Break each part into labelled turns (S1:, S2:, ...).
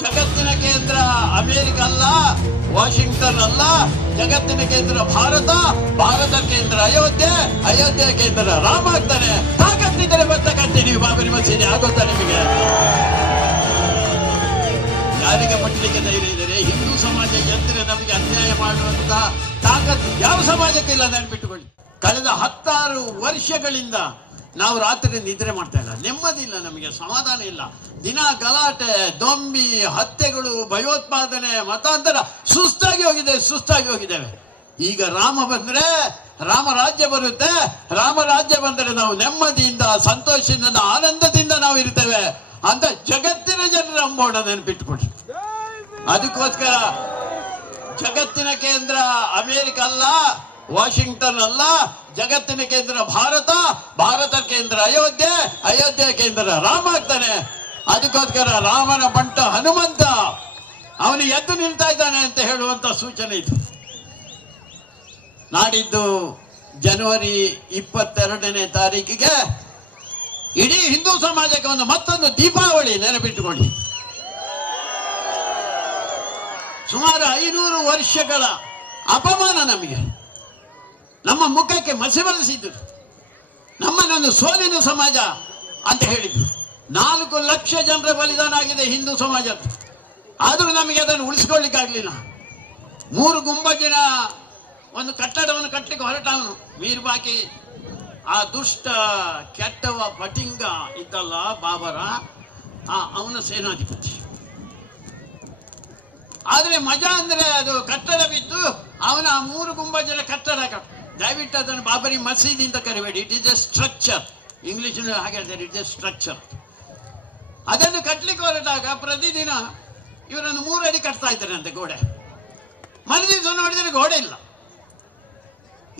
S1: ಜಗತ್ತಿನ ಕೇಂದ್ರ ಅಮೆರಿಕ ಅಲ್ಲ, ವಾಷಿಂಗ್ಟನ್ ಅಲ್ಲ, ಜಗತ್ತಿನ ಕೇಂದ್ರ ಭಾರತ ಭಾರತ ಕೇಂದ್ರ ಅಯೋಧ್ಯೆ ಅಯೋಧ್ಯೆ ಕೇಂದ್ರ ರಾಮ ಆಗ್ತಾನೆ. ತಾಕತ್ತಿದ್ದರೆ ಬರ್ತಕ್ಕಂತೆ ನೀವು ಬಾಬರಿ ಮಸೀದಿ, ಆಗುತ್ತಾ ನಿಮಗೆ? ಯಾರಿಗೆ ಮಟ್ಟಲಿಕ್ಕೆ ಧೈರ್ಯ ಇದ್ದರೆ ಹಿಂದೂ ಸಮಾಜ ಎಂದರೆ ನಮಗೆ ಅನ್ಯಾಯ ಮಾಡುವಂತಹ ತಾಕತ್ತು ಯಾವ ಸಮಾಜಕ್ಕೆ ಇಲ್ಲ ನೆನಪಿಟ್ಟುಕೊಳ್ಳಿ. ಕಳೆದ ಹತ್ತಾರು ವರ್ಷಗಳಿಂದ ನಾವು ರಾತ್ರಿ ನಿದ್ರೆ ಮಾಡ್ತಾ ಇಲ್ಲ. ನೆಮ್ಮದಿ ಇಲ್ಲ ನಮಗೆ, ಸಮಾಧಾನ ಇಲ್ಲ. ದಿನ ಗಲಾಟೆ ದೊಂಬಿ ಹತ್ಯೆಗಳು, ಭಯೋತ್ಪಾದನೆ, ಮತಾಂತರ ಸುಸ್ತಾಗಿ ಹೋಗಿದೆ, ಸುಸ್ತಾಗಿ ಹೋಗಿದ್ದೇವೆ. ಈಗ ರಾಮ ಬಂದ್ರೆ ರಾಮ ರಾಜ್ಯ ಬರುತ್ತೆ. ರಾಮ ರಾಜ್ಯ ಬಂದರೆ ನಾವು ನೆಮ್ಮದಿಯಿಂದ, ಸಂತೋಷದಿಂದ, ಆನಂದದಿಂದ ನಾವು ಇರ್ತೇವೆ ಅಂತ ಜಗತ್ತಿನ ಜನರ ಅಂಬೋಣ ನೆನಪಿಟ್ಕೊಡಿ ಅದಕ್ಕೋಸ್ಕರ ಜಗತ್ತಿನ ಕೇಂದ್ರ ಅಮೇರಿಕ ಅಲ್ಲ ವಾಷಿಂಗ್ಟನ್ ಅಲ್ಲ, ಜಗತ್ತಿನ ಕೇಂದ್ರ ಭಾರತ ಭಾರತ ಕೇಂದ್ರ ಅಯೋಧ್ಯೆ ಅಯೋಧ್ಯೆ ಕೇಂದ್ರ ರಾಮ ಆಗ್ತಾನೆ. ಅದಕ್ಕೋಸ್ಕರ ರಾಮನ ಬಂಟ ಹನುಮಂತ, ಅವನು ಎದ್ದು ನಿಲ್ತಾ ಇದ್ದಾನೆ ಅಂತ ಹೇಳುವಂತ ಸೂಚನೆ ಇದು. ನಾಡಿದ್ದು ಜನವರಿ ಇಪ್ಪತ್ತೆರಡನೇ ತಾರೀಕಿಗೆ ಇಡೀ ಹಿಂದೂ ಸಮಾಜಕ್ಕೆ ಒಂದು ಮತ್ತೊಂದು ದೀಪಾವಳಿ ನೆನಪಿಟ್ಟುಕೊಳ್ಳಿ. ಸುಮಾರು ಐನೂರು ವರ್ಷಗಳ ಅಪಮಾನ ನಮಗೆ. ನಮ್ಮ ಮುಖಕ್ಕೆ ಮಸಿ ಬರೆಸಿದ್ರು. ನಮ್ಮನ್ನೊಂದು ಸೋಲಿನ ಸಮಾಜ ಅಂತ ಹೇಳಿದ್ರು. ನಾಲ್ಕು ಲಕ್ಷ ಜನರ ಬಲಿದಾನ ಆಗಿದೆ ಹಿಂದೂ ಸಮಾಜ ಆದರೂ ನಮಗೆ ಅದನ್ನು ಉಳಿಸ್ಕೊಳ್ಳಿಕ್ಕಾಗಲಿಲ್ಲ ಮೂರು ಗುಂಬಜಿನ ಒಂದು ಕಟ್ಟಡವನ್ನು ಕಟ್ಟಲಿಕ್ಕೆ ಹೊರಟವನು. ಮೀರ್ಬಾಕಿ, ಆ ದುಷ್ಟ, ಕೆಟ್ಟವ ಪಟಿಂಗ ಇದ್ದಲ್ಲ ಬಾಬರ, ಆ ಅವನ ಸೇನಾಧಿಪತಿ. ಆದರೆ ಮಜಾ ಅಂದ್ರೆ ಅದು ಕಟ್ಟಡ ಬಿದ್ದು ಅವನ ಆ ಮೂರು ಗುಂಬಜಿನ ಕಟ್ಟಡ ಕಟ್ ದಯವಿಟ್ಟು ಅದನ್ನು ಬಾಬರಿ ಮಸೀದಿ ಅಂತ ಕರಿಬೇಡಿ. It is a structure English ಹಾಗೆ ಹೇಳ್ತಾರೆ ಇಟ್ ಎ ಸ್ಟ್ರಕ್ಚರ್ ಅದನ್ನು ಕಟ್ಟಲಿಕ್ಕೆ ಹೊರಟಾಗ ಪ್ರತಿದಿನ ಇವರನ್ನು ಮೂರು ಅಡಿ ಕಟ್ತಾ ಇದ್ದಾರೆ ಅಂತೆ ಗೋಡೆ. ಮರುದಿವಸ ನೋಡಿದರೆ ಗೋಡೆ ಇಲ್ಲ.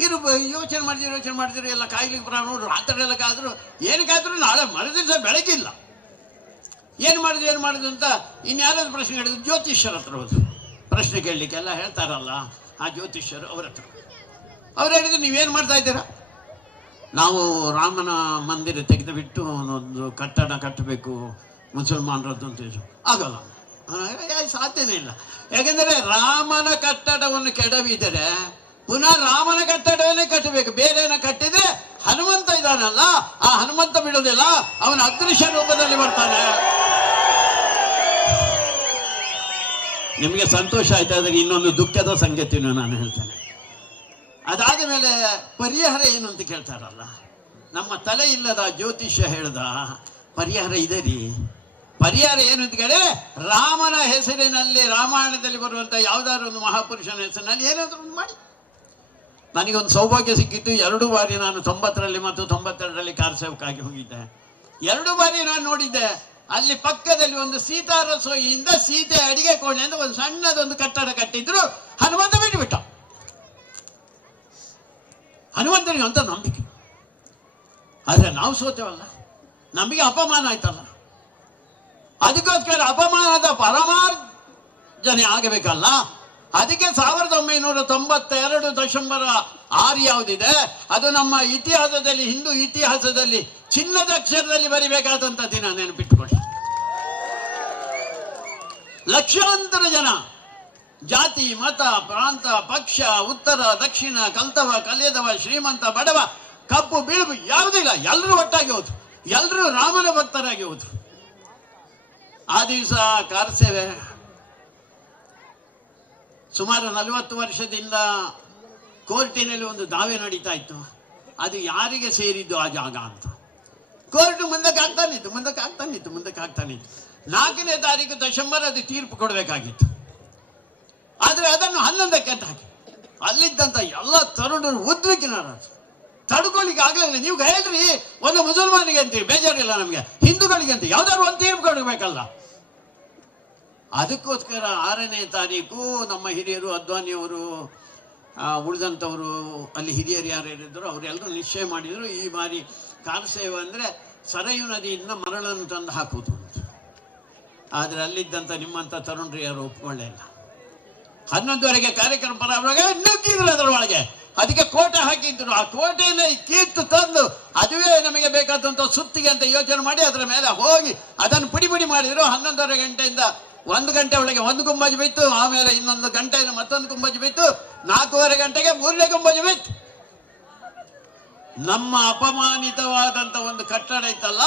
S1: ಇರು, ಯೋಚನೆ ಮಾಡಿದ್ರು ಯೋಚನೆ ಮಾಡಿದ್ರು ಎಲ್ಲ ಕಾಯಿಲೆ ಪ್ರಾಣ ರಾತ್ರಿ ಎಲ್ಲ ಕಾದ್ರು ಏನಕ್ಕಾದ್ರೂ ನಾಳೆ ಮರುದಿವಸ ಬೆಳಗಿಲ್ಲ ಏನು ಮಾಡಿದ್ರು ಏನು ಮಾಡಿದ್ರು ಅಂತ ಇನ್ಯಾರಾದ್ರು ಪ್ರಶ್ನೆ ಕೇಳಿದ್ರು ಜ್ಯೋತಿಷ್ಯರ ಹತ್ರ ಹೋದ್ರು. ಪ್ರಶ್ನೆ ಕೇಳಲಿಕ್ಕೆಲ್ಲ ಹೇಳ್ತಾರಲ್ಲ, ಆ ಜ್ಯೋತಿಷ್ಯರು ಅವರ ಹತ್ರ. ಅವ್ರು ಹೇಳಿದ್ರು ನೀವೇನು ಮಾಡ್ತಾ ಇದ್ದೀರಾ? ನಾವು ರಾಮನ ಮಂದಿರ ತೆಗೆದು ಬಿಟ್ಟು ಒಂದು ಕಟ್ಟಡ ಕಟ್ಟಬೇಕು ಮುಸಲ್ಮಾನರದ್ದು ಅಂತ ಹೇಳಿ ಆಗಲ್ಲ. ನಾನು ಹೇಳಿದೆ, "ಏ, ಸಾಧ್ಯನೇ ಇಲ್ಲ. ಯಾಕೆಂದರೆ ರಾಮನ ಕಟ್ಟಡವನ್ನು ಕೆಡವಿದರೆ ಪುನಃ ರಾಮನ ಕಟ್ಟಡವನ್ನೇ ಕಟ್ಟಬೇಕು. ಬೇರೆನ ಕಟ್ಟಿದ್ರೆ ಹನುಮಂತ ಇದ್ದಾನಲ್ಲ ಆ ಹನುಮಂತ ಬಿಡೋದಿಲ್ಲ ಅವನ ಅದೃಶ್ಯ ರೂಪದಲ್ಲಿ ಬರ್ತಾನೆ. ನಿಮಗೆ ಸಂತೋಷ ಆಯ್ತಾ ಇದ್ರೆ ಇನ್ನೊಂದು ದುಃಖದ ಸಂಗತಿಯನ್ನು ನಾನು ಹೇಳ್ತೇನೆ. ಅದಾದ ಮೇಲೆ ಪರಿಹಾರ ಏನು ಅಂತ ಕೇಳ್ತಾರಲ್ಲ? ನಮ್ಮ ತಲೆ ಇಲ್ಲದ ಜ್ಯೋತಿಷ್ಯ ಹೇಳ್ದ, ಪರಿಹಾರ ಇದೆ ರೀ. ಪರಿಹಾರ ಏನು ಅಂತ ಕೇಳಿ, ರಾಮನ ಹೆಸರಿನಲ್ಲಿ, ರಾಮಾಯಣದಲ್ಲಿ ಬರುವಂತ ಯಾವುದಾದ್ರು ಒಂದು ಮಹಾಪುರುಷನ ಹೆಸರಿನಲ್ಲಿ ಏನಾದರೂ ಒಂದು ಮಾಡಿ. ನನಗೊಂದು ಸೌಭಾಗ್ಯ ಸಿಕ್ಕಿತ್ತು, ಎರಡು ಬಾರಿ ನಾನು ತೊಂಬತ್ತರಲ್ಲಿ ಮತ್ತು ತೊಂಬತ್ತೆರಡರಲ್ಲಿ ಕಾರ್ ಸೇವಕಾಗಿ ಹೋಗಿದ್ದೆ. ಎರಡು ಬಾರಿ ನಾನು ನೋಡಿದ್ದೆ, ಅಲ್ಲಿ ಪಕ್ಕದಲ್ಲಿ ಒಂದು ಸೀತಾರಸೋಯಿಯಿಂದ ಸೀತೆ ಅಡಿಗೆ ಕೋಣೆ ಅಂತ ಒಂದು ಸಣ್ಣದೊಂದು ಕಟ್ಟಡ ಕಟ್ಟಿದ್ರು, ಹನುಮಂತ ಬಿಟ್ಟುಬಿಟ್ಟ ಹನುಮಂತನಿಗೆ ಅಂತ ನಂಬಿಕೆ. ಆದರೆ ನಾವು ಸೋತೇವಲ್ಲ? ನಮಗೆ ಅಪಮಾನ ಆಯ್ತಲ್ಲ? ಅದಕ್ಕೋಸ್ಕರ ಅಪಮಾನದ ಪರಮಾರ್ಜನೆ ಆಗಬೇಕಲ್ಲ? ಅದಕ್ಕೆ ಸಾವಿರದ ಒಂಬೈನೂರ ತೊಂಬತ್ತೆರಡು ದಶಂಬರ ಆರು ಯಾವುದಿದೆ? ಅದು ನಮ್ಮ ಇತಿಹಾಸದಲ್ಲಿ, ಹಿಂದೂ ಇತಿಹಾಸದಲ್ಲಿ, ಚಿನ್ನದ ಅಕ್ಷರದಲ್ಲಿ ಬರಿಬೇಕಾದಂತ ದಿನ ನೆನಪಿಟ್ಟುಕೊಳ್ಳಿ ಲಕ್ಷಾಂತರ ಜನ ಜಾತಿ, ಮತ, ಪ್ರಾಂತ, ಪಕ್ಷ, ಉತ್ತರ, ದಕ್ಷಿಣ, ಕಲ್ತವ, ಕಲಿಯದವ, ಶ್ರೀಮಂತ, ಬಡವ ಕಪ್ಪು ಬೀಳುವ ಯಾವುದೂ ಇಲ್ಲ. ಎಲ್ಲರೂ ಒಟ್ಟಾಗಿ ಹೋದ್ರು. ಎಲ್ಲರೂ ರಾಮನ ಭಕ್ತರಾಗಿ ಹೋದ್ರು. ಆ ದಿವಸ ಕಾರ್ ಸೇವೆ ಸುಮಾರು ನಲವತ್ತು ವರ್ಷದಿಂದ ಕೋರ್ಟಿನಲ್ಲಿ ಒಂದು ದಾವೆ ನಡೀತಾ ಇತ್ತು. ಅದು ಯಾರಿಗೆ ಸೇರಿದ್ದು ಆ ಜಾಗ ಅಂತ. ಕೋರ್ಟ್ ಮುಂದಕ್ಕೆ ಆಗ್ತಾನಿತ್ತು ಮುಂದಕ್ಕೆ ಆಗ್ತಾನಿತ್ತು ಮುಂದಕ್ಕೆ ಆಗ್ತಾನಿತ್ತು ನಾಲ್ಕನೇ ತಾರೀಕು ದಶಂಬರ್ ಅದು ತೀರ್ಪು ಕೊಡಬೇಕಾಗಿತ್ತು. ಆದ್ರೆ ಅದನ್ನು ಹನ್ನೊಂದಕ್ಕೆ ಅಂತ ಹಾಕಿ. ಅಲ್ಲಿದ್ದಂತ ಎಲ್ಲ ತರುಣರು ಉದ್ವಿಗ್ನರಾದ್ರು. ತಡ್ಕೊಳ್ಳಿಕ್ಕೆ ಆಗ್ಲಿಲ್ಲ. ನೀವು ಹೇಳ್ರಿ ಒಂದು ಮುಸಲ್ಮಾನಿಗೆ ಅಂತೀವಿ ಬೇಜಾರಿಲ್ಲ ನಮಗೆ. ಹಿಂದೂಗಳಿಗೆ ಅಂತ ಯಾವ್ದಾದ್ರು ಒಂದು ತೀರ್ಪು ಕೊಡಬೇಕಲ್ಲ. ಅದಕ್ಕೋಸ್ಕರ ಆರನೇ ತಾರೀಕು ನಮ್ಮ ಹಿರಿಯರು ಅದ್ವಾನಿಯವರು ಉಳಿದಂಥವರು, ಅಲ್ಲಿ ಹಿರಿಯರು ಯಾರು ಹೇಳಿದ್ರು, ಅವರೆಲ್ಲರೂ ನಿಶ್ಚಯ ಮಾಡಿದರು, ಈ ಬಾರಿ ಕಾರ್ಸೇವ ಅಂದರೆ ಸರಯು ನದಿಯಿಂದ ಮರಳನ್ನು ತಂದು ಹಾಕುವುದು ಆದರೆ ಅಲ್ಲಿದ್ದಂಥ ನಿಮ್ಮಂಥ ತರುಣರು ಯಾರು ಒಪ್ಕೊಳ್ಳೇ ಇಲ್ಲ. ಹನ್ನೊಂದುವರೆಗೆ ಕಾರ್ಯಕ್ರಮ ಪ್ರಾರಂಭ ನುಗ್ಗಿದ್ರು ಅದರೊಳಗೆ ಅದಕ್ಕೆ ಕೋಟೆ ಹಾಕಿದ್ರು ಆ ಕೋಟೆಯಲ್ಲಿ ಕೀರ್ತು ತಂದು ಅದುವೇ ನಮಗೆ ಬೇಕಾದಂಥ ಸುತ್ತಿಗೆ ಅಂತ ಯೋಚನೆ ಮಾಡಿ ಅದರ ಮೇಲೆ ಹೋಗಿ ಅದನ್ನು ಪುಡಿ ಪುಡಿ ಮಾಡಿದ್ರು. ಹನ್ನೊಂದುವರೆ ಗಂಟೆಯಿಂದ ಒಂದು ಗಂಟೆ ಒಳಗೆ ಒಂದು ಗುಂಬಜ್ ಬಿತ್ತು. ಆಮೇಲೆ ಇನ್ನೊಂದು ಗಂಟೆಯಿಂದ ಮತ್ತೊಂದು ಗುಂಬಜ್ ಬಿತ್ತು. ನಾಲ್ಕೂವರೆ ಗಂಟೆಗೆ ಮೂರನೇ ಗುಂಬಜ್ ಬಿತ್ತು. ನಮ್ಮ ಅಪಮಾನಿತವಾದಂತ ಒಂದು ಕಟ್ಟಡ ಇತ್ತಲ್ಲ,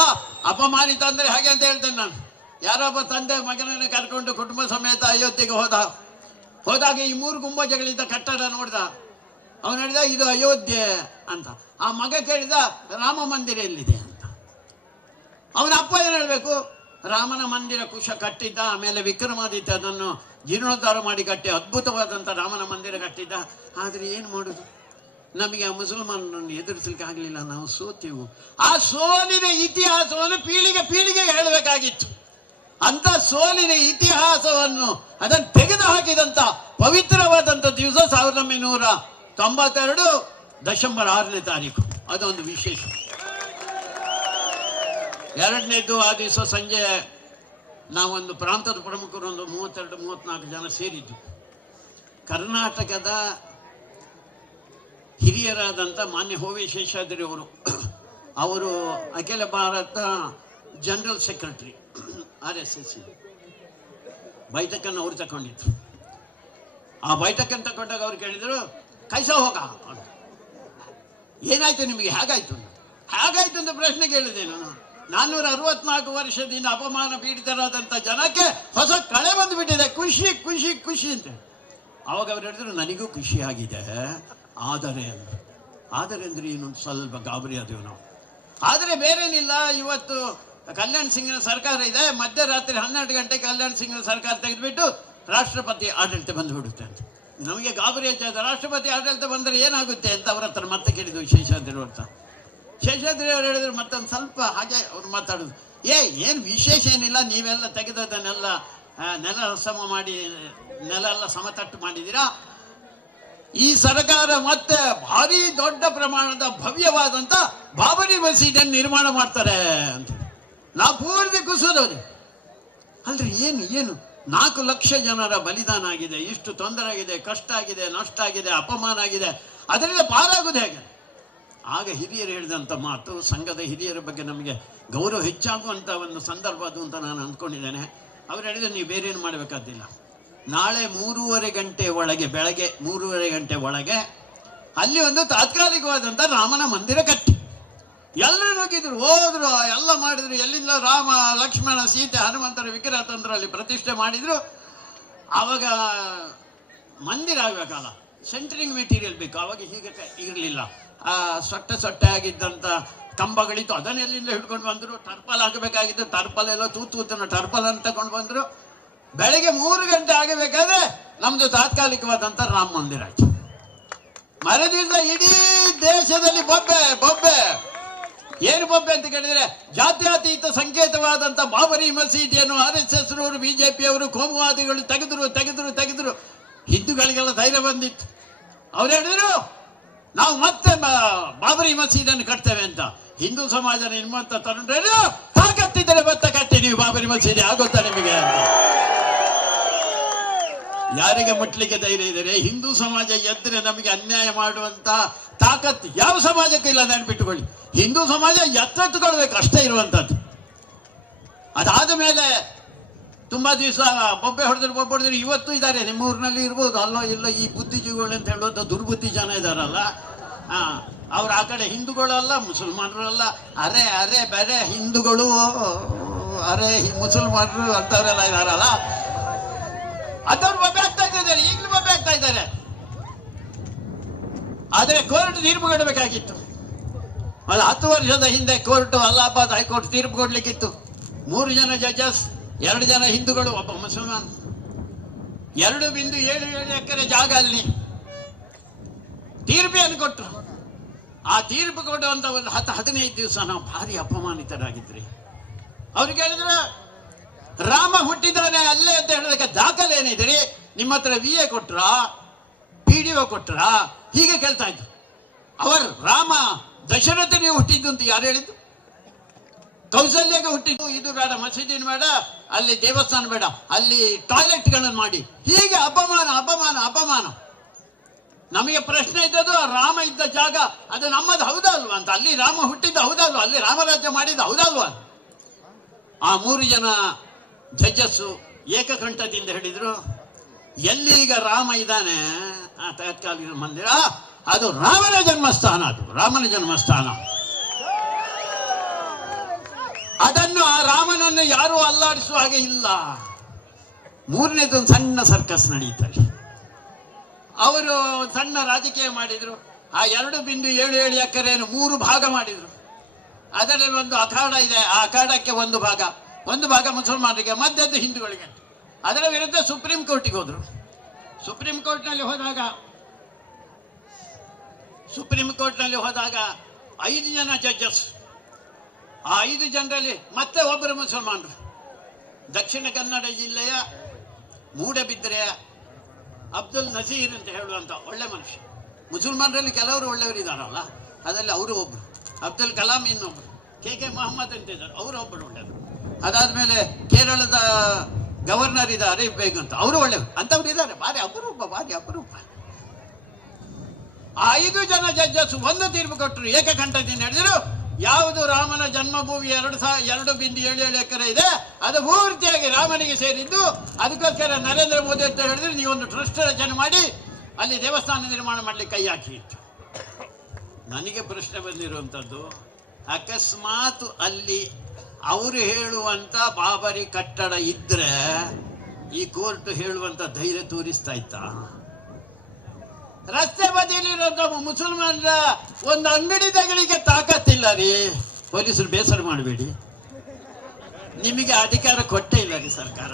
S1: ಅಪಮಾನಿತ ಅಂದ್ರೆ ಹಾಗೆ ಅಂತ ಹೇಳ್ತೇನೆ ನಾನು. ಯಾರೊಬ್ಬ ತಂದೆ ಮಗನನ್ನು ಕರ್ಕೊಂಡು ಕುಟುಂಬ ಸಮೇತ ಅಯೋಧ್ಯೆಗೆ ಹೋದ ಹೋದಾಗ ಈ ಮೂರು ಗುಂಬಜಗಳಿದ್ದ ಕಟ್ಟಡ ನೋಡ್ದ. ಅವನು ಹೇಳಿದ, ಇದು ಅಯೋಧ್ಯೆ ಅಂತ. ಆ ಮಗ ಕೇಳಿದ, ರಾಮ ಮಂದಿರ ಎಲ್ಲಿದೆ ಅಂತ. ಅವನ ಅಪ್ಪ ಏನು ಹೇಳಬೇಕು? ರಾಮನ ಮಂದಿರ ಕುಶ ಕಟ್ಟಿದ್ದ, ಆಮೇಲೆ ವಿಕ್ರಮಾದಿತ್ಯ ಅದನ್ನು ಜೀರ್ಣೋದ್ಧಾರ ಮಾಡಿ ಕಟ್ಟಿ ಅದ್ಭುತವಾದಂಥ ರಾಮನ ಮಂದಿರ ಕಟ್ಟಿದ್ದ. ಆದರೆ ಏನು ಮಾಡೋದು? ನಮಗೆ ಆ ಮುಸಲ್ಮಾನರನ್ನು ಎದುರಿಸಲಿಕ್ಕೆ ಆಗಲಿಲ್ಲ. ನಾವು ಸೋತೆವು. ಆ ಸೋಲಿನ ಇತಿಹಾಸವನ್ನು ಪೀಳಿಗೆ ಪೀಳಿಗೆಗೆ ಹೇಳಬೇಕಾಗಿತ್ತು. ಅಂತ ಸೋಲಿನ ಇತಿಹಾಸವನ್ನು ಅದನ್ನು ತೆಗೆದು ಹಾಕಿದಂತ ಪವಿತ್ರವಾದಂಥ ದಿವಸ ಸಾವಿರದ ಒಂಬೈನೂರ ತೊಂಬತ್ತೆರಡು ಡಿಸೆಂಬರ್ ಆರನೇ ತಾರೀಕು. ಅದೊಂದು ವಿಶೇಷ. ಎರಡನೇದು ಆ ದಿವಸ ಸಂಜೆ ನಾವೊಂದು ಪ್ರಾಂತದ ಪ್ರಮುಖರು ಒಂದು ಮೂವತ್ತೆರಡು, ಮೂವತ್ನಾಲ್ಕು ಜನ ಸೇರಿದ್ದು. ಕರ್ನಾಟಕದ ಹಿರಿಯರಾದಂಥ ಮಾನ್ಯ ಹೋವಿ ಶೇಷಾದ್ರಿ ಅವರು ಅವರು ಅಖಿಲ Bharat general secretary. R S S ಬೈಠಕನ್ನು ಅವ್ರು ತಗೊಂಡಿದ್ರು. ಆ ಬೈಠಕನ್ನು ತಗೊಂಡಾಗ ಅವ್ರು ಕೇಳಿದರು, ಕೈಸ ಹೋಗ. ಏನಾಯ್ತು ನಿಮಗೆ, ಹೇಗಾಯ್ತು ಹೇಗಾಯ್ತು ಅಂತ ಪ್ರಶ್ನೆ ಕೇಳಿದೆ ನಾನು. ನಾನ್ನೂರ ಅರವತ್ನಾಲ್ಕು ವರ್ಷದಿಂದ ಅಪಮಾನ ಪೀಡಿತರಾದಂಥ ಜನಕ್ಕೆ ಹೊಸ ಕಳೆ ಬಂದುಬಿಟ್ಟಿದೆ. ಖುಷಿ ಖುಷಿ ಖುಷಿ ಅಂತ. ಅವಾಗ ಅವ್ರು ಹೇಳಿದ್ರು, ನನಗೂ ಖುಷಿ ಆಗಿದೆ. ಆದರೆ ಅಂದ್ರೆ ಆದರೆ ಅಂದ್ರೆ ಏನು? ಸ್ವಲ್ಪ ಗಾಬರಿ ಆದೇವು ನಾವು. ಆದರೆ ಬೇರೇನಿಲ್ಲ, ಇವತ್ತು ಕಲ್ಯಾಣ್ ಸಿಂಗ್ನ ಸರ್ಕಾರ ಇದೆ ಮಧ್ಯರಾತ್ರಿ ಹನ್ನೆರಡು ಗಂಟೆ ಕಲ್ಯಾಣ್ ಸಿಂಗ್ನ ಸರ್ಕಾರ ತೆಗೆದುಬಿಟ್ಟು ರಾಷ್ಟ್ರಪತಿ ಆಡಳಿತ ಬಂದುಬಿಡುತ್ತೆ ಅಂತ. ನಮಗೆ ಗಾಬರಿ ಹೆಚ್ಚಾದ ರಾಷ್ಟ್ರಪತಿ ಆಡಳಿತ ಬಂದರೆ ಏನಾಗುತ್ತೆ ಅಂತ ಅವ್ರ ಹತ್ರ ಮತ್ತೆ ಕೇಳಿದ್ವಿ ಶೇಷಾದ್ರಿ ಅಂತ ಶೇಷಾದ್ರಿ ಅವರು ಹೇಳಿದ್ರು ಮತ್ತೊಂದು ಸ್ವಲ್ಪ ಹಾಗೆ ಅವ್ರು ಮಾತಾಡೋದು ಏ ಏನು ವಿಶೇಷ ಏನಿಲ್ಲ ನೀವೆಲ್ಲ ತೆಗೆದದನ್ನೆಲ್ಲ ಆ, ನೆಲ ಸಮ ಮಾಡಿ ನೆಲ ಎಲ್ಲ ಸಮತಟ್ಟು ಮಾಡಿದ್ದೀರಾ? ಈ ಸರ್ಕಾರ ಮತ್ತೆ ಭಾರಿ ದೊಡ್ಡ ಪ್ರಮಾಣದ ಭವ್ಯವಾದಂತ ಬಾಬರಿ ಮಸೀದಿಯನ್ನು ನಿರ್ಮಾಣ ಮಾಡ್ತಾರೆ ಅಂತ. ನಾವು ಪೂರ್ತಿ ಕುಸಿದೋದೆ. ಅಲ್ರಿ ಏನು ಏನು? ನಾಲ್ಕು ಲಕ್ಷ ಜನರ ಬಲಿದಾನ ಆಗಿದೆ. ಇಷ್ಟು ತೊಂದರೆ ಆಗಿದೆ, ಕಷ್ಟ ಆಗಿದೆ, ನಷ್ಟ ಆಗಿದೆ, ಅಪಮಾನ ಆಗಿದೆ. ಅದರಿಂದ ಪಾರಾಗೋದು ಹೇಗೆ? ಆಗ ಹಿರಿಯರು ಹೇಳಿದಂಥ ಮಾತು, ಸಂಘದ ಹಿರಿಯರ ಬಗ್ಗೆ ನಮಗೆ ಗೌರವ ಹೆಚ್ಚಾಗುವಂಥ ಒಂದು ಸಂದರ್ಭ ಅದು ಅಂತ ನಾನು ಅಂದ್ಕೊಂಡಿದ್ದೇನೆ. ಅವ್ರು ಹೇಳಿದ್ರೆ, ನೀವು ಬೇರೆ ಏನು ಮಾಡಬೇಕಾದಿಲ್ಲ ನಾಳೆ ಮೂರುವರೆ ಗಂಟೆ ಒಳಗೆ, ಬೆಳಗ್ಗೆ ಮೂರುವರೆ ಗಂಟೆ ಒಳಗೆ ಅಲ್ಲಿ ಒಂದು ತಾತ್ಕಾಲಿಕವಾದಂಥ ರಾಮನ ಮಂದಿರ ಕಟ್ಟಿ. ಎಲ್ಲರೂ ನುಗ್ಗಿದ್ರು ಹೋದ್ರು, ಎಲ್ಲ ಮಾಡಿದ್ರು. ಎಲ್ಲಿಂದ ರಾಮ, ಲಕ್ಷ್ಮಣ, ಸೀತೆ, ಹನುಮಂತರ ವಿಗ್ರಹ ತಂದ್ರು ಅಲ್ಲಿ ಪ್ರತಿಷ್ಠೆ ಮಾಡಿದ್ರು. ಅವಾಗ ಮಂದಿರ ಆಗ್ಬೇಕಲ್ಲ. ಸೆಂಟ್ರಿಂಗ್ ಮೆಟೀರಿಯಲ್ ಬೇಕು. ಅವಾಗ ಹೀಗೆ ಇರಲಿಲ್ಲ. ಆ, ಸೊಟ್ಟೆ ಸೊಟ್ಟೆ ಆಗಿದ್ದಂಥ ಕಂಬಗಳಿತ್ತು. ಅದನ್ನೆಲ್ಲಿಂದ ಹಿಡ್ಕೊಂಡು ಬಂದರು? ಟರ್ಪಲ್ ಹಾಕಬೇಕಾಗಿತ್ತು. ಟರ್ಪಲ್ ಎಲ್ಲ ತೂತು ತೂತನ ಟರ್ಪಲ್ ಅಂತ ತಗೊಂಡು ಬಂದರು. ಬೆಳಗ್ಗೆ ಮೂರು ಗಂಟೆ ಆಗಬೇಕಾದ್ರೆ ನಮ್ಮದು ತಾತ್ಕಾಲಿಕವಾದಂಥ ರಾಮ ಮಂದಿರ ಆಯ್ತು. ಮರದಿಂದ ಇಡೀ ದೇಶದಲ್ಲಿ ಬೊಬ್ಬೆ ಬೊಬ್ಬೆ. ಏನು ಬೊಬ್ಬೆ ಅಂತ ಕೇಳಿದರೆ, ಜಾತ್ಯತೀತ ಸಂಕೇತವಾದಂಥ ಬಾಬರಿ ಮಸೀದಿಯನ್ನು ಆರ್ ಎಸ್ ಎಸ್ ರವರು ಪಿಯವರು, ಕೋಮುವಾದಿಗಳು ತೆಗೆದ್ರು, ತೆಗೆದರು ತೆಗೆದರು. ಹಿಂದೂಗಳಿಗೆಲ್ಲ ಧೈರ್ಯ ಬಂದಿತ್ತು. ಅವ್ರು ಹೇಳಿದರು, ನಾವು ಮತ್ತೆ ಬಾಬರಿ ಮಸೀದಿಯನ್ನು ಕಟ್ತೇವೆ ಅಂತ. ಹಿಂದೂ ಸಮಾಜ ನಿಮ್ಮಂತ ತರುಣರು ತಾಕತ್ತಿದ್ದರೆ ಮತ್ತೆ ಕಟ್ಟಿ ನೀವು ಬಾಬರಿ ಮಸೀದಿ ಆಗುತ್ತಾ ನಿಮಗೆ ಅಂತ. ಯಾರಿಗೆ ಮುಟ್ಲಿಕ್ಕೆ ಧೈರ್ಯ ಇದ್ದಾರೆ ಹಿಂದೂ ಸಮಾಜ ಎದ್ರೆ ನಮಗೆ ಅನ್ಯಾಯ ಮಾಡುವಂತ ತಾಕತ್ ಯಾವ ಸಮಾಜಕ್ಕೂ ಇಲ್ಲ ನೆನ್ಪಿಟ್ಟುಕೊಳ್ಳಿ. ಹಿಂದೂ ಸಮಾಜ ಎತ್ತೆತ್ತುಕೊಳ್ಬೇಕು ಅಷ್ಟೇ ಇರುವಂತದ್ದು. ಅದಾದ ಮೇಲೆ ತುಂಬಾ ದಿವಸ ಬೊಬ್ಬೆ ಹೊಡೆದ್ರು ಬೊಬ್ಬೆ ಹೊಡೆದ್ರು, ಇವತ್ತು ಇದ್ದಾರೆ ನಿಮ್ಮ ಊರಿನಲ್ಲಿ ಇರ್ಬೋದು, ಅಲ್ಲೋ ಇಲ್ಲ ಈ ಬುದ್ಧಿಜೀವಿಗಳು ಅಂತ ಹೇಳುವಂಥ ದುರ್ಬುದ್ಧಿ ಜನ ಇದಾರಲ್ಲ. ಹಾ ಅವ್ರು ಆ ಕಡೆ ಹಿಂದೂಗಳಲ್ಲ, ಮುಸಲ್ಮಾನರಲ್ಲ, ಅರೆ ಅರೆ, ಬೇರೆ ಹಿಂದೂಗಳು, ಅರೆ, ಮುಸಲ್ಮಾನರು ಅಂತವರೆಲ್ಲ ಇದಾರಲ್ಲ. ಅದವ್ರು ಬೊಬ್ಬೆ ಆಗ್ತಾ ಇದ್ದಾರೆ ಈಗಲೂ ಬೊಬ್ಬೆ ಆಗ್ತಾ ಇದ್ದಾರೆ ಆದರೆ ಕೋರ್ಟ್ ತೀರ್ಪು ಕೊಡಬೇಕಾಗಿತ್ತು. ಅದು ಹತ್ತು ವರ್ಷದ ಹಿಂದೆ ಕೋರ್ಟ್ ಅಲಹಾಬಾದ್ ಹೈಕೋರ್ಟ್ ತೀರ್ಪು ಕೊಡ್ಲಿಕ್ಕಿತ್ತು. ಮೂರು ಜನ ಜಡ್ಜಸ್, ಎರಡು ಜನ ಹಿಂದೂಗಳು, ಒಬ್ಬ ಮುಸಲ್ಮಾನ್. ಎರಡು ಬಿಂದು ಏಳು ಏಳು ಎಕರೆ ಜಾಗ ಅಲ್ಲಿ ತೀರ್ಪಿಯನ್ನು ಕೊಟ್ಟರು. ಆ ತೀರ್ಪು ಕೊಡುವಂತ ಒಂದು ಹತ್ತು ಹದಿನೈದು ದಿವಸ ನಾವು ಭಾರಿ ಅಪಮಾನಿತರಾಗಿದ್ರಿ. ಅವ್ರಿಗೆ ಹೇಳಿದ್ರೆ ರಾಮ ಹುಟ್ಟಿದಾನೆ ಅಲ್ಲೇ ಅಂತ ಹೇಳೋದಕ್ಕೆ ದಾಖಲೆ ಏನಿದ್ರಿ ನಿಮ್ಮ ಹತ್ರ ವಿ ಎ ಕೊಟ್ರ ಪಿ ಡಿ ಒ ಕೊಟ್ರ, ಹೀಗೆ ಕೇಳ್ತಾ ಇದ್ರು. ಅವರು ರಾಮ ದಶರಥನಿಗೆ ಹುಟ್ಟಿದ್ದು ಅಂತ ಯಾರು ಹೇಳಿದ್ದು? ಕೌಸಲ್ಯಕ್ಕೆ ಹುಟ್ಟಿದ್ದು. ಇದು ಬೇಡ, ಮಸೀದಿನ ಬೇಡ, ಅಲ್ಲಿ ದೇವಸ್ಥಾನ ಬೇಡ, ಅಲ್ಲಿ ಟಾಯ್ಲೆಟ್ಗಳನ್ನು ಮಾಡಿ. ಹೀಗೆ ಅಪಮಾನ ಅಪಮಾನ ಅಪಮಾನ. ನಮಗೆ ಪ್ರಶ್ನೆ ಇದ್ದದ್ದು ರಾಮ ಇದ್ದ ಜಾಗ. ಅದು ನಮ್ಮದು ಹೌದಲ್ವಾ ಅಂತ. ಅಲ್ಲಿ ರಾಮ ಹುಟ್ಟಿದ್ದು ಹೌದಲ್ವಾ? ಅಲ್ಲಿ ರಾಮರಾಜ್ಯ ಮಾಡಿದ್ದು ಹೌದಲ್ವಾ? ಆ ಮೂರು ಜನ ಜಡ್ಜಸ್ಸು ಏಕಕಂಠದಿಂದ ಹೇಳಿದ್ರು, ಎಲ್ಲಿ ಈಗ ರಾಮ ಇದ್ದಾನೆ? ಆ ತಾತ್ಕಾಲಿಕ ಮಂದಿರ. ಅದು ರಾಮನ ಜನ್ಮಸ್ಥಾನ ಅದು, ರಾಮನ ಜನ್ಮಸ್ಥಾನ. ಅದನ್ನು ಆ ರಾಮನನ್ನು ಯಾರೂ ಅಲ್ಲಾಡಿಸುವ ಹಾಗೆ ಇಲ್ಲ. ಮೂರನೇದೊಂದು ಸಣ್ಣ ಸರ್ಕಸ್ ನಡೀತಾರೆ ಅವರು ಸಣ್ಣ ರಾಜಕೀಯ ಮಾಡಿದ್ರು. ಆ ಎರಡು ಬಿಂದು ಏಳು ಏಳು ಎಕರೆಯನ್ನು ಮೂರು ಭಾಗ ಮಾಡಿದ್ರು. ಅದರಲ್ಲಿ ಒಂದು ಅಖಾಡ ಇದೆ, ಆ ಅಖಾಡಕ್ಕೆ ಒಂದು ಭಾಗ. ಒಂದು ಭಾಗ ಮುಸಲ್ಮಾನರಿಗೆ, ಮಧ್ಯದ್ದು ಹಿಂದೂಗಳಿಗೆ. ಅದರ ವಿರುದ್ಧ ಸುಪ್ರೀಂ ಕೋರ್ಟಿಗೆ ಹೋದರು. ಸುಪ್ರೀಂ ಕೋರ್ಟ್ನಲ್ಲಿ ಹೋದಾಗ, ಸುಪ್ರೀಂ ಕೋರ್ಟ್ನಲ್ಲಿ ಹೋದಾಗ ಐದು ಜನ ಜಡ್ಜಸ್. ಆ ಐದು ಜನರಲ್ಲಿ ಮತ್ತೆ ಒಬ್ಬರು ಮುಸಲ್ಮಾನರು. ದಕ್ಷಿಣ ಕನ್ನಡ ಜಿಲ್ಲೆಯ ಮೂಡಬಿದ್ರೆಯ ಅಬ್ದುಲ್ ನಜೀರ್ ಅಂತ ಹೇಳುವಂತ ಒಳ್ಳೆ ಮನುಷ್ಯ. ಮುಸಲ್ಮಾನರಲ್ಲಿ ಕೆಲವರು ಒಳ್ಳೆಯವರು ಇದ್ದಾರಲ್ಲ ಅದರಲ್ಲಿ ಅವರು ಒಬ್ಬರು ಅಬ್ದುಲ್ ಕಲಾಂ ಇನ್ನೊಬ್ರು. ಕೆ ಕೆ ಮೊಹಮ್ಮದ್ ಅಂತ ಇದ್ದಾರೆ, ಅವರು ಒಬ್ಬರು ಒಳ್ಳೆಯವರು ಅದಾದ್ಮೇಲೆ ಕೇರಳದ ಗವರ್ನರ್ ಇದ್ದಾರೆ ಬೇಗ ಅಂತ ಅವರು ಒಳ್ಳೆಯವರು. ಅಂತವ್ರು ಇದ್ದಾರೆ. ಭಾರಿ ಅಪರೂಪ ಭಾರಿ ಅಪರೂಪ. ಆ ಐದು ಜನ ಜಡ್ಜಸ್ ಒಂದು ತೀರ್ಪು ಕೊಟ್ಟರು. ಏಕಕಂಠದಿಂದ ಹೇಳಿದ್ರು ಯಾವುದು ರಾಮನ ಜನ್ಮಭೂಮಿ ಎರಡು ಸಾ, ಎರಡು ಬಿಂದು ಏಳು ಏಳು ಎಕರೆ ಇದೆ. ಅದು ಪೂರ್ತಿಯಾಗಿ ರಾಮನಿಗೆ ಸೇರಿದ್ದು. ಅದಕ್ಕೋಸ್ಕರ ನರೇಂದ್ರ ಮೋದಿ ಅಂತ ಹೇಳಿದ್ರೆ, ನೀವೊಂದು ಟ್ರಸ್ಟ್ ರಚನೆ ಮಾಡಿ, ಅಲ್ಲಿ ದೇವಸ್ಥಾನ ನಿರ್ಮಾಣ ಮಾಡಲಿಕ್ಕೆ ಕೈ ಹಾಕಿ. ಇತ್ತು ನನಗೆ ಪ್ರಶ್ನೆ ಬಂದಿರುವಂಥದ್ದು, ಅಕಸ್ಮಾತ್ ಅಲ್ಲಿ ಅವರು ಹೇಳುವಂತ ಬಾಬರಿ ಕಟ್ಟಡ ಇದ್ರೆ ಈ ಕೋರ್ಟ್ ಹೇಳುವಂತ ಧೈರ್ಯ ತೋರಿಸ್ತಾ ಇತ್ತಾ? ರಸ್ತೆ ಬದಿಯಲ್ಲಿರುವಂತ ಮುಸಲ್ಮಾನರ ಒಂದು ಅಂಗಡಿ ತಗಳಿಗೆ ತಾಕತ್ತಿಲ್ಲ ರೀ. ಪೊಲೀಸರು ಬೇಸರ ಮಾಡಬೇಡಿ. ನಿಮಗೆ ಅಧಿಕಾರ ಕೊಟ್ಟೇ ಇಲ್ಲ ರೀ ಸರ್ಕಾರ.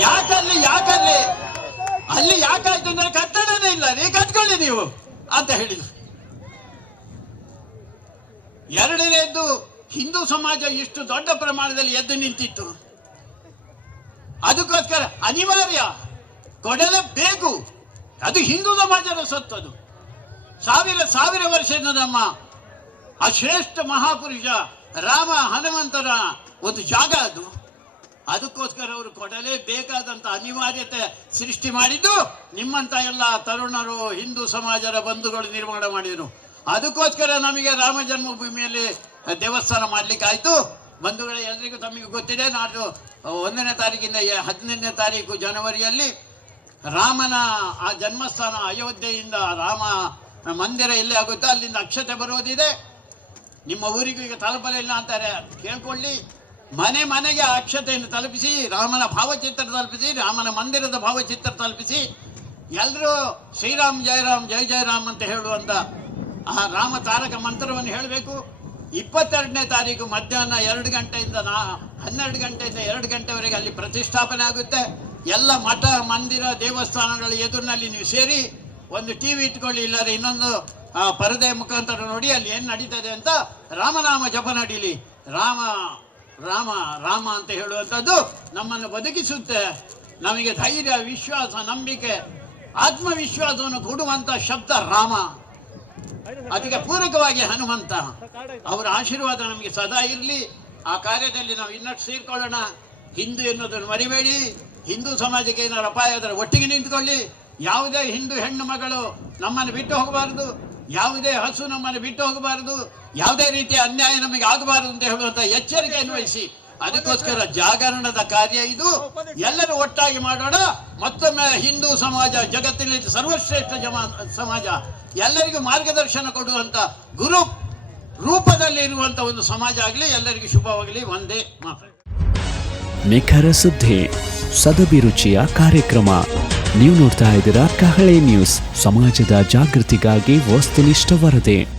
S1: ಯಾಕಲ್ಲಿ ಯಾಕಲ್ಲಿ? ಅಲ್ಲಿ ಯಾಕಾಯ್ತು ಅಂದ್ರೆ ಕಟ್ಟಡನೇ ಇಲ್ಲ ರೀ. ಕಟ್ಕೊಳ್ಳಿ ನೀವು ಅಂತ ಹೇಳಿದ್ರು. ಎರಡನೇದ್ದು ಹಿಂದೂ ಸಮಾಜ ಇಷ್ಟು ದೊಡ್ಡ ಪ್ರಮಾಣದಲ್ಲಿ ಎದ್ದು ನಿಂತಿತ್ತು. ಅದಕ್ಕೋಸ್ಕರ ಅನಿವಾರ್ಯ ಕೊಡಲೇಬೇಕು ಅದು ಹಿಂದೂ ಸಮಾಜದ ಸೊತ್ತದು. ಸಾವಿರ ಸಾವಿರ ವರ್ಷದ ನಮ್ಮ ಆ ಶ್ರೇಷ್ಠ ಮಹಾಪುರುಷ ರಾಮ ಹನುಮಂತರ ಒಂದು ಜಾಗ ಅದು. ಅದಕ್ಕೋಸ್ಕರ ಅವರು ಕೊಡಲೇಬೇಕಾದಂತ ಅನಿವಾರ್ಯತೆ ಸೃಷ್ಟಿ ಮಾಡಿದ್ದು ನಿಮ್ಮಂತ ಎಲ್ಲ ತರುಣರು, ಹಿಂದೂ ಸಮಾಜದ ಬಂಧುಗಳು ನಿರ್ಮಾಣ ಮಾಡಿದರು. ಅದಕ್ಕೋಸ್ಕರ ನಮಗೆ ರಾಮ ಜನ್ಮಭೂಮಿಯಲ್ಲಿ ದೇವಸ್ಥಾನ ಮಾಡ್ಲಿಕ್ಕೆ ಆಯ್ತು ಬಂಧುಗಳೇ, ಎಲ್ರಿಗೂ ತಮಗೆ ಗೊತ್ತಿದೆ ನಾಡು ಒಂದನೇ ತಾರೀಕಿಂದ ಹದಿನೈದನೇ ತಾರೀಕು ಜನವರಿಯಲ್ಲಿ ರಾಮನ, ಆ ಜನ್ಮಸ್ಥಾನ ಅಯೋಧ್ಯೆಯಿಂದ ರಾಮ ಮಂದಿರ ಎಲ್ಲಿ ಆಗುತ್ತೋ ಅಲ್ಲಿಂದ ಅಕ್ಷತೆ ಬರುವುದಿದೆ. ನಿಮ್ಮ ಊರಿಗೂ ಈಗ ತಲುಪಲಿಲ್ಲ ಅಂತಾರೆ. ಕೇಳ್ಕೊಳ್ಳಿ. ಮನೆ ಮನೆಗೆ ಅಕ್ಷತೆಯನ್ನು ತಲುಪಿಸಿ, ರಾಮನ ಭಾವಚಿತ್ರ ತಲುಪಿಸಿ, ರಾಮನ ಮಂದಿರದ ಭಾವಚಿತ್ರ ತಲುಪಿಸಿ ಎಲ್ಲರೂ ಶ್ರೀರಾಮ್, ಜಯರಾಮ್ ಜಯ ಜಯರಾಮ್ ಅಂತ ಹೇಳುವಂತ ಆ ರಾಮ ತಾರಕ ಮಂತ್ರವನ್ನು ಹೇಳಬೇಕು. ಇಪ್ಪತ್ತೆರಡನೇ ತಾರೀಕು ಮಧ್ಯಾಹ್ನ ಎರಡು ಗಂಟೆಯಿಂದ ನಾ ಹನ್ನೆರಡು ಗಂಟೆಯಿಂದ ಎರಡು ಗಂಟೆವರೆಗೆ ಅಲ್ಲಿ ಪ್ರತಿಷ್ಠಾಪನೆ ಆಗುತ್ತೆ. ಎಲ್ಲ ಮಠ, ಮಂದಿರ, ದೇವಸ್ಥಾನಗಳ ಎದುರಿನಲ್ಲಿ ನೀವು ಸೇರಿ ಒಂದು ಟಿ ವಿ ಇಟ್ಕೊಳ್ಳಿ, ಇಲ್ಲಾದ್ರೆ ಇನ್ನೊಂದು ಪರದೆ ಮುಖಾಂತರ ನೋಡಿ ಅಲ್ಲಿ ಏನು ನಡೀತದೆ ಅಂತ ರಾಮನಾಮ ಜಪ ನಡೀಲಿ. ರಾಮ ರಾಮ ರಾಮ ಅಂತ ಹೇಳುವಂಥದ್ದು ನಮ್ಮನ್ನು ಬದುಕಿಸುತ್ತೆ. ನಮಗೆ ಧೈರ್ಯ, ವಿಶ್ವಾಸ, ನಂಬಿಕೆ, ಆತ್ಮವಿಶ್ವಾಸವನ್ನು ಕೊಡುವಂಥ ಶಬ್ದ ರಾಮ. ಅದಕ್ಕೆ ಪೂರಕವಾಗಿ ಹನುಮಂತ ಅವರ ಆಶೀರ್ವಾದ ನಮಗೆ ಸದಾ ಇರಲಿ. ಆ ಕಾರ್ಯದಲ್ಲಿ ನಾವು ಇನ್ನಷ್ಟು ಸೇರಿಕೊಳ್ಳೋಣ. ಹಿಂದೂ ಎನ್ನುವುದನ್ನು ಮರಿಬೇಡಿ. ಹಿಂದೂ ಸಮಾಜಕ್ಕೆ ಏನಾದ್ರು ಅಪಾಯ ಆದರೆ ಒಟ್ಟಿಗೆ ನಿಂತ್ಕೊಳ್ಳಿ. ಯಾವುದೇ ಹಿಂದೂ ಹೆಣ್ಣು ಮಗಳು ನಮ್ಮನ್ನು ಬಿಟ್ಟು ಹೋಗಬಾರದು. ಯಾವುದೇ ಹಸು ನಮ್ಮನ್ನು ಬಿಟ್ಟು ಹೋಗಬಾರದು. ಯಾವುದೇ ರೀತಿಯ ಅನ್ಯಾಯ ನಮಗೆ ಆಗಬಾರದು ಅಂತ ಹೇಳುವಂಥ ಎಚ್ಚರಿಕೆಯನ್ನು ವಹಿಸಿ ಅದಕ್ಕೋಸ್ಕರ ಜಾಗರಣದ ಕಾರ್ಯ ಇದು. ಎಲ್ಲರೂ ಒಟ್ಟಾಗಿ ಮಾಡೋಣ. ಮತ್ತೊಮ್ಮೆ ಹಿಂದೂ ಸಮಾಜ, ಜಗತ್ತಿನಲ್ಲಿ ಸರ್ವಶ್ರೇಷ್ಠ ಜಮಾ, ಸಮಾಜ, ಎಲ್ಲರಿಗೂ ಮಾರ್ಗದರ್ಶನ ಕೊಡುವಂತ ಗುರು ರೂಪದಲ್ಲಿ ಇರುವಂತ ಒಂದು ಸಮಾಜ ಆಗಲಿ, ಎಲ್ಲರಿಗೂ ಶುಭವಾಗಲಿ. ಒಂದೇ
S2: ನಿಖರ ಸುದ್ದಿ ಸದಭಿರುಚಿಯ ಕಾರ್ಯಕ್ರಮ. ನೀವು ನೋಡ್ತಾ ಇದ್ದೀರಾ ಕಹಳೆ ನ್ಯೂಸ್. ಸಮಾಜದ ಜಾಗೃತಿಗಾಗಿ ವಸ್ತುನಿಷ್ಠ ವರದಿ.